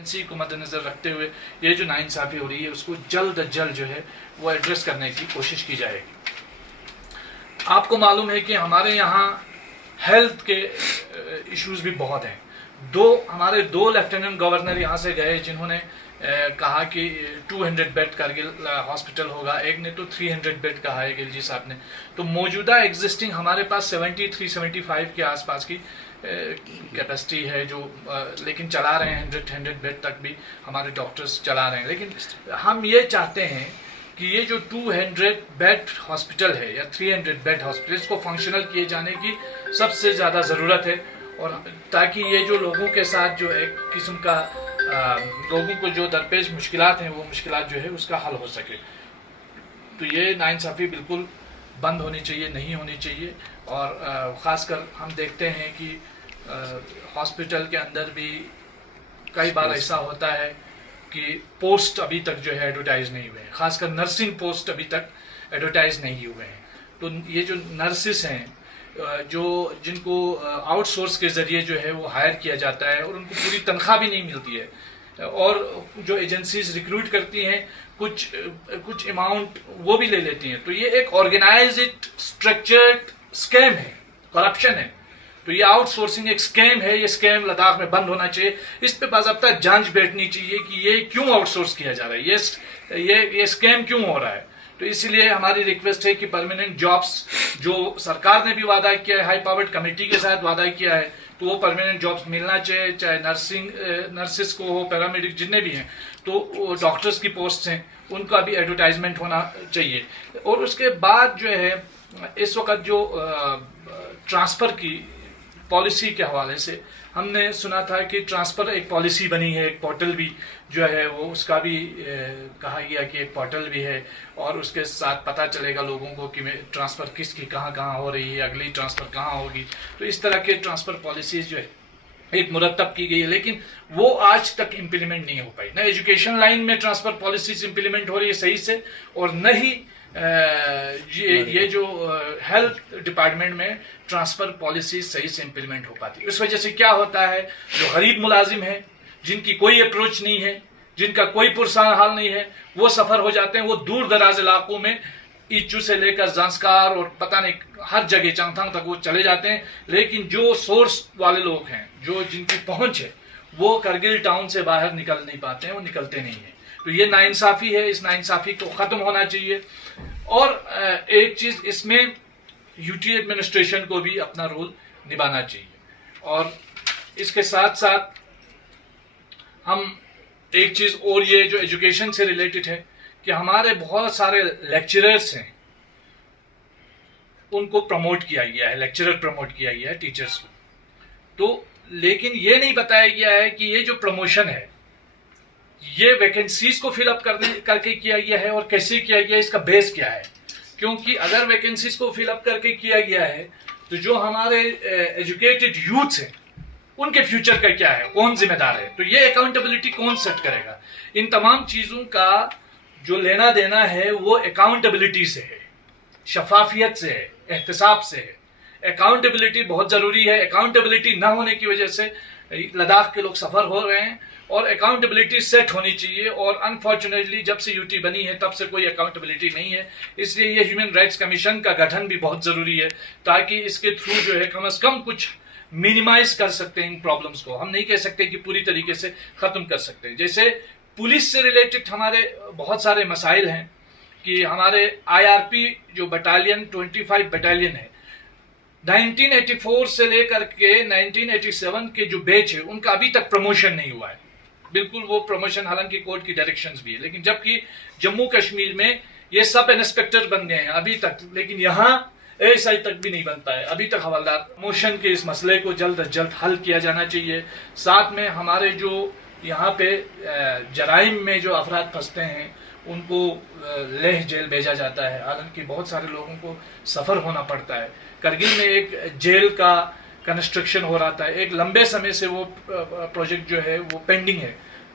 Emergency को मद्देनजर रखते हुए ये जो नाइंसाफ़ी हो रही है उसको जल्द अज जल्द जो है वो एड्रेस करने की कोशिश की जाएगी। आपको मालूम है कि हमारे यहाँ हेल्थ के इश्यूज भी बहुत हैं। हमारे दो लेफ्टिनेंट गवर्नर यहाँ से गए जिन्होंने कहा कि 200 बेड कारगिल हॉस्पिटल होगा, एक ने तो 300 बेड कहा है गिलजी साहब ने। तो मौजूदा एग्जिस्टिंग हमारे पास 73-75 के आसपास की कैपेसिटी है जो लेकिन चला रहे हैं 100 बेड तक भी हमारे डॉक्टर्स चला रहे हैं। लेकिन हम ये चाहते हैं कि ये जो 200 बेड हॉस्पिटल है या 300 बेड हॉस्पिटल, इसको फंक्शनल किए जाने की सबसे ज़्यादा ज़रूरत है, और ताकि ये जो लोगों के साथ जो एक किस्म का लोगों को जो दरपेश मुश्किलात हैं वो मुश्किलात जो है उसका हल हो सके। तो ये नाइंसाफ़ी बिल्कुल बंद होनी चाहिए, नहीं होनी चाहिए। और ख़ासकर हम देखते हैं कि हॉस्पिटल के अंदर भी कई बार ऐसा होता है कि पोस्ट अभी तक जो है एडवर्टाइज नहीं हुए हैं, खासकर नर्सिंग पोस्ट अभी तक एडवर्टाइज नहीं हुए हैं। तो ये जो नर्सिस हैं जो जिनको आउटसोर्स के ज़रिए जो है वो हायर किया जाता है और उनको पूरी तनख्वाह भी नहीं मिलती है, और जो एजेंसीज रिक्रूट करती हैं कुछ अमाउंट वो भी ले लेती हैं। तो ये एक ऑर्गेनाइज्ड स्ट्रक्चर्ड स्कैम है, करप्शन है। तो ये आउटसोर्सिंग एक स्कैम है, ये स्कैम लद्दाख में बंद होना चाहिए। इस पे बाज़ाब्ता जांच बैठनी चाहिए कि ये क्यों आउटसोर्स किया जा रहा है, ये स्कैम क्यों हो रहा है। तो इसलिए हमारी रिक्वेस्ट है कि परमानेंट जॉब्स जो सरकार ने भी वादा किया है, हाई पावर्ड कमेटी के साथ वादा किया है, तो वो परमानेंट जॉब्स मिलना चाहिए, चाहे नर्सिस को हो, पैरामेडिक जितने भी हैं, तो डॉक्टर्स की पोस्ट हैं उनका भी एडवर्टाइजमेंट होना चाहिए। और उसके बाद जो है इस वक्त जो ट्रांसफ़र की पॉलिसी के हवाले से हमने सुना था कि ट्रांसफ़र एक पॉलिसी बनी है, एक पोर्टल भी जो है वो उसका भी कहा गया कि एक पोर्टल भी है, और उसके साथ पता चलेगा लोगों को कि ट्रांसफ़र किसकी कहाँ हो रही है, अगली ट्रांसफ़र कहाँ होगी। तो इस तरह के ट्रांसफ़र पॉलिसीज़ जो है एक मुरतब की गई है, लेकिन वो आज तक इम्प्लीमेंट नहीं हो पाई। न एजुकेशन लाइन में ट्रांसफ़र पॉलिसीज़ इम्प्लीमेंट हो रही है सही से, और न ही ये जो हेल्थ डिपार्टमेंट में ट्रांसफ़र पॉलिसी सही से इम्प्लीमेंट हो पाती है। इस वजह से क्या होता है, जो गरीब मुलाजिम है जिनकी कोई अप्रोच नहीं है, जिनका कोई पुरसान हाल नहीं है, वो सफ़र हो जाते हैं, वो दूर दराज इलाकों में इच्चू से लेकर जांस्कार और पता नहीं हर जगह चांगथांग तक वो चले जाते हैं। लेकिन जो सोर्स वाले लोग हैं, जो जिनकी पहुंच है, वो करगिल टाउन से बाहर निकल नहीं पाते हैं, वो निकलते नहीं हैं। तो ये नाइंसाफ़ी है, इस नाइंसाफ़ी को ख़त्म होना चाहिए। और एक चीज़ इसमें यूटी एडमिनिस्ट्रेशन को भी अपना रोल निभाना चाहिए। और इसके साथ साथ हम एक चीज़ और, ये जो एजुकेशन से रिलेटेड है, कि हमारे बहुत सारे लेक्चरर्स हैं उनको प्रमोट किया गया है, लेक्चरर प्रमोट किया गया है टीचर्स को। तो लेकिन ये नहीं बताया गया है कि ये जो प्रमोशन है ये वैकेंसीज को फिलअप करके किया गया है और कैसे किया गया है, इसका बेस क्या है। क्योंकि अगर वैकेंसीज को फिलअप करके किया गया है तो जो हमारे एजुकेटेड यूथ हैं उनके फ्यूचर का क्या है, कौन जिम्मेदार है, तो ये अकाउंटेबिलिटी कौन सेट करेगा। इन तमाम चीज़ों का जो लेना देना है वो अकाउंटेबिलिटी से है, शफाफियत से है, एहतसाब से है। अकाउंटेबिलिटी बहुत ज़रूरी है। अकाउंटेबिलिटी ना होने की वजह से लद्दाख के लोग सफ़र हो रहे हैं, और अकाउंटेबिलिटी सेट होनी चाहिए। और अनफॉर्चुनेटली जब से यूटी बनी है तब से कोई अकाउंटेबिलिटी नहीं है। इसलिए ये ह्यूमन राइट्स कमीशन का गठन भी बहुत ज़रूरी है, ताकि इसके थ्रू जो है कम से कम कुछ मिनिमाइज कर सकते हैं इन प्रॉब्लम्स को। हम नहीं कह सकते कि पूरी तरीके से ख़त्म कर सकते हैं। जैसे पुलिस से रिलेटेड हमारे बहुत सारे मसाइल हैं कि हमारे IRP जो बटालियन 25 बटालियन है, 1984 से लेकर के 1987 के जो बैच है उनका अभी तक प्रमोशन नहीं हुआ है। बिल्कुल वो प्रमोशन, हालांकि कोर्ट की डायरेक्शंस भी है, लेकिन जबकि जम्मू कश्मीर में ये सब इंस्पेक्टर बन गए हैं अभी तक, लेकिन यहाँ एएसआई तक भी नहीं बनता है अभी तक हवलदार। प्रमोशन के इस मसले को जल्द अज जल्द हल किया जाना चाहिए। साथ में हमारे जो यहाँ पे जराइम में जो अफराद फंसते हैं उनको लेह जेल भेजा जाता है, हालांकि बहुत सारे लोगों को सफ़र होना पड़ता है। करगिल में एक जेल का कंस्ट्रक्शन हो रहा था, एक लंबे समय से वो प्रोजेक्ट जो है वो पेंडिंग है।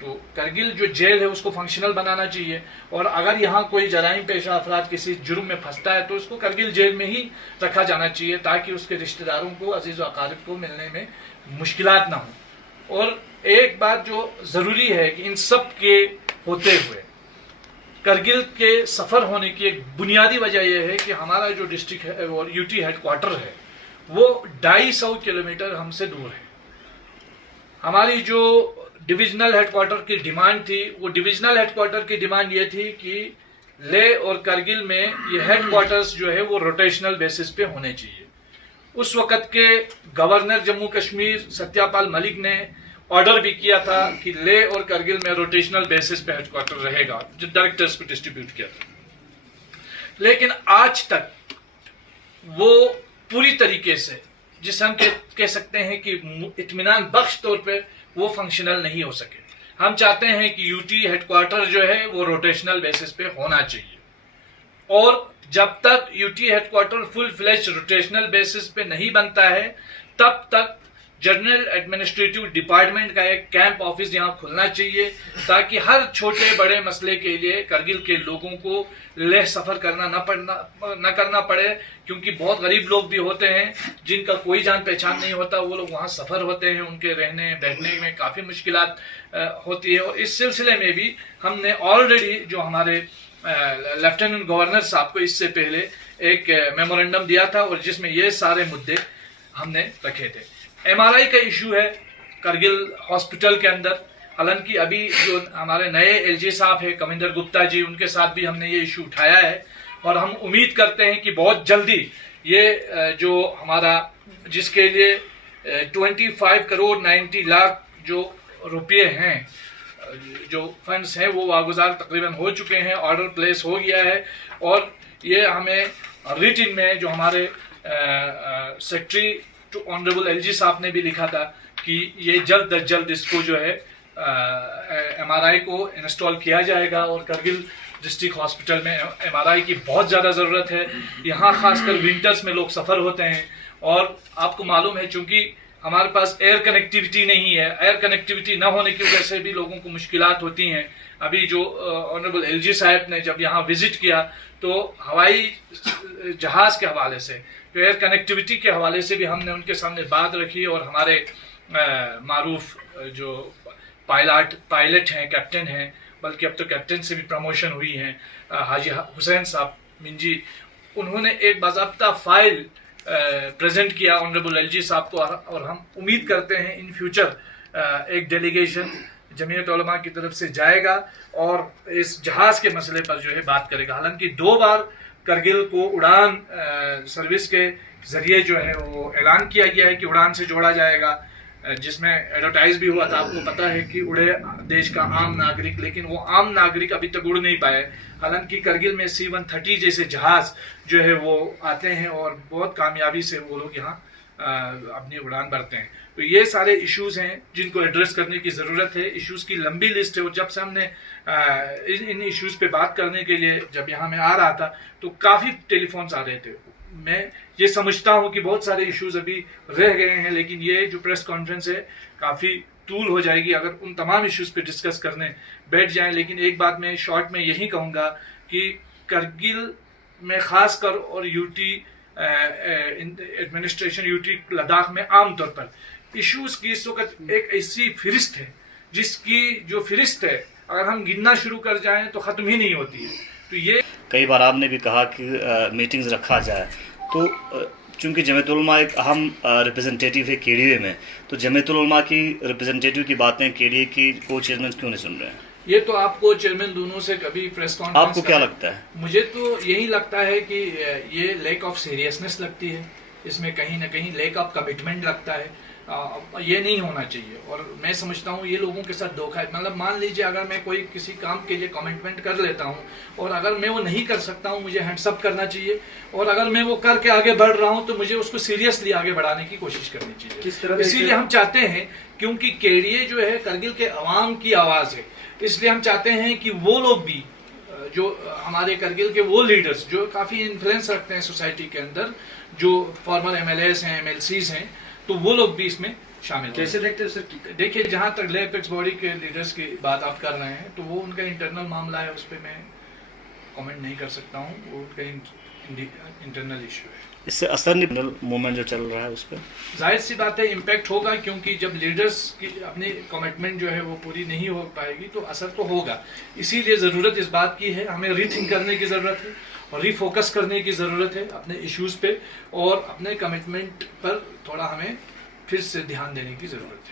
तो करगिल जो जेल है उसको फंक्शनल बनाना चाहिए, और अगर यहाँ कोई जराइम पेशा अफराद किसी जुर्म में फंसता है तो उसको करगिल जेल में ही रखा जाना चाहिए, ताकि उसके रिश्तेदारों को, अजीज़ व अकारिब को मिलने में मुश्किलात ना हो। और एक बात जो ज़रूरी है कि इन सब के होते हुए करगिल के सफ़र होने की एक बुनियादी वजह यह है कि हमारा जो डिस्ट्रिक्ट है और यूटी हेडक्वार्टर है वो 250 किलोमीटर हमसे दूर है। हमारी जो डिविजनल हेडक्वार्टर की डिमांड थी, वो डिविजनल हेडक्वार्टर की डिमांड ये थी कि लेह और करगिल में ये हेडक्वार्टर्स जो है वो रोटेशनल बेसिस पे होने चाहिए। उस वक़्त के गवर्नर जम्मू कश्मीर सत्यपाल मलिक ने ऑर्डर भी किया था कि लेह और करगिल में रोटेशनल बेसिस पे हेडक्वार्टर रहेगा, जो डायरेक्टर्स को डिस्ट्रीब्यूट किया था। लेकिन आज तक वो पूरी तरीके से, जिसे हम कह सकते हैं कि इत्मीनान बख्श तौर पे वो फंक्शनल नहीं हो सके। हम चाहते हैं कि यूटी हेडक्वार्टर जो है वो रोटेशनल बेसिस पे होना चाहिए, और जब तक UT headquarter full fledge rotational basis पे नहीं बनता है तब तक जनरल एडमिनिस्ट्रेटिव डिपार्टमेंट का एक कैंप ऑफिस यहाँ खुलना चाहिए, ताकि हर छोटे बड़े मसले के लिए करगिल के लोगों को लेह सफर करना न करना पड़े, क्योंकि बहुत गरीब लोग भी होते हैं जिनका कोई जान पहचान नहीं होता, वो लोग वहाँ सफर होते हैं, उनके रहने बैठने में काफ़ी मुश्किलात होती है। और इस सिलसिले में भी हमने ऑलरेडी जो हमारे लेफ्टिनेंट गवर्नर साहब को इससे पहले एक मेमोरेंडम दिया था, और जिसमें ये सारे मुद्दे हमने रखे थे। एमआरआई का इशू है करगिल हॉस्पिटल के अंदर, हालांकि अभी जो हमारे नए एलजी साहब है कमिंदर गुप्ता जी, उनके साथ भी हमने ये इशू उठाया है, और हम उम्मीद करते हैं कि बहुत जल्दी ये जो हमारा जिसके लिए 25 करोड़ 90 लाख जो रुपये हैं, जो फंड्स हैं, वो वागुजार तकरीबन हो चुके हैं, ऑर्डर प्लेस हो गया है, और ये हमें रिटिन में जो हमारे सेक्रेटरी टू ऑनरेबल एलजी साहब ने भी लिखा था कि ये जल्द अज जल्द इसको जो है एमआरआई को इंस्टॉल किया जाएगा, और करगिल डिस्ट्रिक्ट हॉस्पिटल में एमआरआई की बहुत ज़्यादा ज़रूरत है। यहाँ खासकर विंटर्स में लोग सफ़र होते हैं, और आपको मालूम है चूंकि हमारे पास एयर कनेक्टिविटी नहीं है, एयर कनेक्टिविटी न होने की वजह से भी लोगों को मुश्किलात होती हैं। अभी जो ऑनरेबल एलजी साहब ने जब यहाँ विजिट किया तो हवाई जहाज़ के हवाले से, तो एयर कनेक्टिविटी के हवाले से भी हमने उनके सामने बात रखी, और हमारे मारूफ जो पायलट हैं, कैप्टन हैं, बल्कि अब तो कैप्टन से भी प्रमोशन हुई है, हाजी हुसैन साहब मिंजी, उन्होंने एक बाज़ाब्ता फाइल प्रेजेंट किया ऑनरेबल एलजी साहब को, और हम उम्मीद करते हैं इन फ्यूचर एक डेलीगेशन जमीयत उलमा की तरफ से जाएगा और इस जहाज़ के मसले पर जो है बात करेगा। हालांकि 2 बार करगिल को उड़ान सर्विस के जरिए जो है वो ऐलान किया गया है कि उड़ान से जोड़ा जाएगा, जिसमें एडवर्टाइज भी हुआ था। आपको पता है कि उड़े देश का आम नागरिक, लेकिन वो आम नागरिक अभी तक उड़ नहीं पाए। हालांकि करगिल में C-130 जैसे जहाज जो है वो आते हैं और बहुत कामयाबी से वो लोग यहाँ अपनी उड़ान भरते हैं। तो ये सारे इश्यूज हैं जिनको एड्रेस करने की ज़रूरत है। इश्यूज की लंबी लिस्ट है, और जब से हमने इन इश्यूज पे बात करने के लिए जब यहाँ मैं आ रहा था तो काफ़ी टेलीफोन्स आ रहे थे। मैं ये समझता हूँ कि बहुत सारे इश्यूज अभी रह गए हैं, लेकिन ये जो प्रेस कॉन्फ्रेंस है काफ़ी तूल हो जाएगी अगर उन तमाम इश्यूज पे डिस्कस करने बैठ जाएं। लेकिन एक बात मैं शॉर्ट में यही कहूँगा कि करगिल में ख़ासकर और यूटी एडमिनिस्ट्रेशन, यूटी लद्दाख में आमतौर पर इश्यूज की इस वक्त एक ऐसी फहरिस्त है जिसकी जो फहरिस्त है अगर हम गिनना शुरू कर जाएं तो ख़त्म ही नहीं होती है। तो ये कई बार आपने भी कहा कि मीटिंग्स रखा जाए, तो चूंकि जमीयत उलमा एक अहम रिप्रेजेंटेटिव है केडीए में, तो जमीयत उलमा की रिप्रेजेंटेटिव की बातें केडीए की को चेयरमैन क्यों नहीं सुन रहे हैं? ये तो आपको चेयरमैन दोनों से कभी प्रेस कॉन्फ्रेंस, आपको क्या लगता है? मुझे तो यही लगता है कि ये लैक ऑफ सीरियसनेस लगती है, इसमें कहीं ना कहीं लैक ऑफ कमिटमेंट लगता है। ये नहीं होना चाहिए, और मैं समझता हूँ ये लोगों के साथ धोखा है। मतलब मान लीजिए अगर मैं कोई किसी काम के लिए कमिटमेंट कर लेता हूँ और अगर मैं वो नहीं कर सकता हूँ, मुझे हैंड्सअप करना चाहिए, और अगर मैं वो करके आगे बढ़ रहा हूँ तो मुझे उसको सीरियसली आगे बढ़ाने की कोशिश करनी चाहिए। इसीलिए हम चाहते हैं, क्योंकि केडीए जो है करगिल के अवाम की आवाज़ है, इसलिए हम चाहते हैं कि वो लोग भी, जो हमारे करगिल के वो लीडर्स जो काफ़ी इन्फ्लुएंस रखते हैं सोसाइटी के अंदर, जो फॉर्मर MLAs हैं, MLCs हैं, तो वो लोग भी इसमें शामिल। कैसे देखते हैं सर? देखिए, जहाँ तक ले एपेक्स बॉडी के लीडर्स की बात आप कर रहे हैं तो वो उनका इंटरनल मामला है, उस पर मैं कमेंट नहीं कर सकता हूँ, वो उनका इंटरनल इशू है। इससे असर नहीं मूवमेंट जो चल रहा है उस पर? जाहिर सी बात है इम्पैक्ट होगा, क्योंकि जब लीडर्स की अपनी कमिटमेंट जो है वो पूरी नहीं हो पाएगी तो असर तो होगा। इसीलिए ज़रूरत इस बात की है, हमें रीथिंक करने की ज़रूरत है और रीफोकस करने की ज़रूरत है अपने इश्यूज़ पे, और अपने कमिटमेंट पर थोड़ा हमें फिर से ध्यान देने की ज़रूरत है।